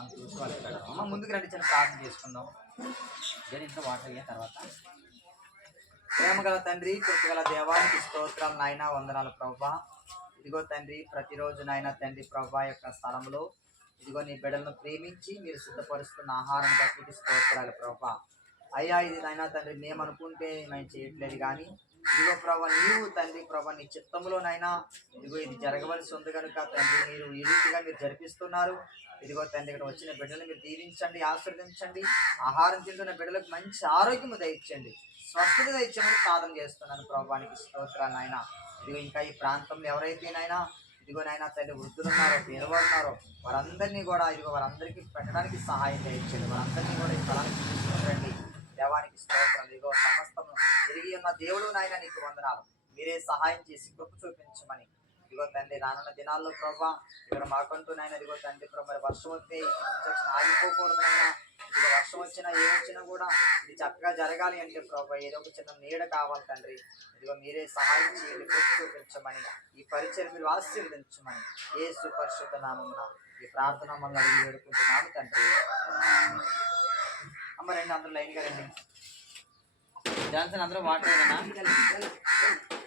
మనం చూసి వాళ్ళకి పెడదాం. అమ్మ ముందుకు రండి, చిన్న ప్రార్థన చేసుకుందాం. ఇంట్లో వాటర్ అయిన తర్వాత ప్రేమ గల తండ్రి, కృపగల దేవానికి స్తోత్రాలు నాయన, వందనాలు ప్రభా. ఇదిగో తండ్రి, ప్రతిరోజు నాయన తండ్రి ప్రభా యొక్క స్థలంలో ఇదిగో నీ బిడ్డలను ప్రేమించి మీరు సిద్ధపరుస్తున్న ఆహారం బట్టి స్తోత్రాలు ప్రభా. అయ్యా ఇది నాయన తండ్రి మేము అనుకుంటే మేము చేయట్లేదు కానీ ఇదిగో ప్రభా నీవు తండ్రి ప్రభా నీ చిత్తంలోనైనా ఇదిగో ఇది జరగవలసి ఉంది కనుక తండ్రి మీరు ఈ రీతిగా మీరు జరిపిస్తున్నారు. ఇదిగో తండ్రి ఇక్కడ వచ్చిన బిడ్డలు మీరు దీవించండి, ఆశీర్వదించండి. ఆహారం తింటున్న బిడ్డలకు మంచి ఆరోగ్యము దయచండి, స్వస్థత దయచమని ప్రార్థన చేస్తున్నాను ప్రభానికి స్తోత్రాలు నాయన. ఇదిగో ఇంకా ఈ ప్రాంతంలో ఎవరైతేనైనా ఇదిగో నాయన తండ్రి వృద్ధులున్నారో పేదవాడున్నారో వారందరినీ కూడా ఇదిగో వారందరికీ పెట్టడానికి సహాయం చేయించండి. వారందరినీ కూడా ఈ స్థలానికి తీసుకురండి. దేవానికి స్తోత్రం. ఇదిగో సమస్తము తిరిగి ఉన్న దేవుడు నాయన నీకు వందనాలు. మీరే సహాయం చేసి కృప చూపించమని ఇదిగో తండ్రి రానున్న దినాల్లో ప్రభా ఇక్కడ మాకంటూ నాయన ఇదిగో తండ్రి ప్రభా మరి వర్షం వస్తే ఆగిపోకూడదు నాయన. ఇదిగో వర్షం వచ్చినా ఏమొచ్చినా కూడా ఇది చక్కగా జరగాలి అంటే ప్రభా ఏదో ఒక చిన్న నీడ కావాలి తండ్రి. ఇదిగో మీరే సహాయం చేయండి, కృప చూపించమని ఈ పరిచయం మీరు ఆశీర్వదించమని యేసు పరిశుద్ధ నామమున ఈ ప్రార్థన మమ్మల్ని అడిగి వేడుకుంటున్నాను తండ్రి. అమ్మ రండి, అందరూ లైన్గా రండి. జాన్సన్ అందరూ వాటర్